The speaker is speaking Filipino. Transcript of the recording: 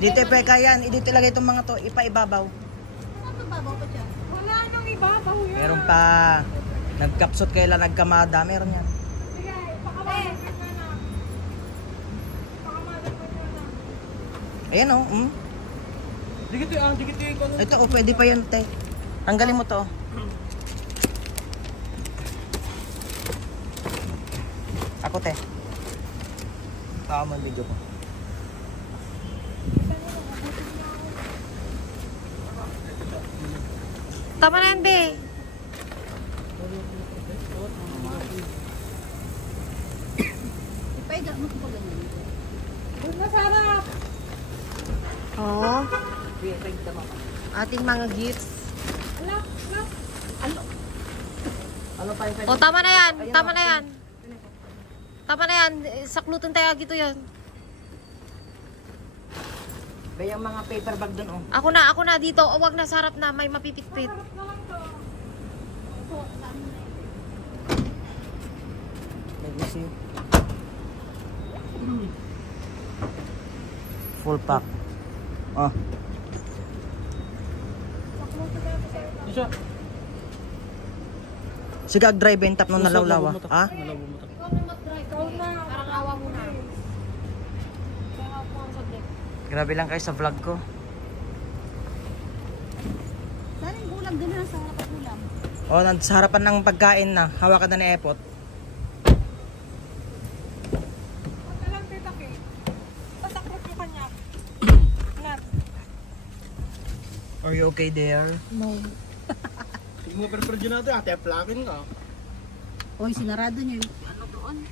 Dito peka yan. Dito ilagay itong mga to. Ipa-ibabaw. Saan ibabaw pa dyan? Wala nang ibabaw yan. Meron pa. Nagkapsot kaila nagkamada. Meron yan. Sige, pakamalan ka na. Pakamalan ka na. Ayan o. Dikit yung Ito o, pwede pa yun, te. Tanggalin mo to. Ako, te. Tama ang video ko. Tama na yan, be. Ipaiga mo ko ganyan. Doon na sarap. Oh. Ating mga gifts. Alak. Ano pa yung Oh, tama na yan. Tama na yan. Tama na yan. Saklutan tayo agito yan. Kaya yung mga paper bag dun, oh. Ako na dito. Oh, wag na, sarap na. May mapipitpit. Let me see. Full pack. Oh. Isa. Sigag dry bentap nung nalawlaw, ah. Ikaw na. Parang awa mo na. Grabe lang kayo sa vlog ko. Saan yung ulam? Doon na sa harapan ulam. Oh, sa harapan ng pagkain na. Hawakan na ni Epot. Huwag na lang tita Kay. Pasakrot yung kanya. Nat. Are you okay there? No. Sige mo pero dyan natin, ate, plakin ka. Oy, sinarado niyo yung ano doon.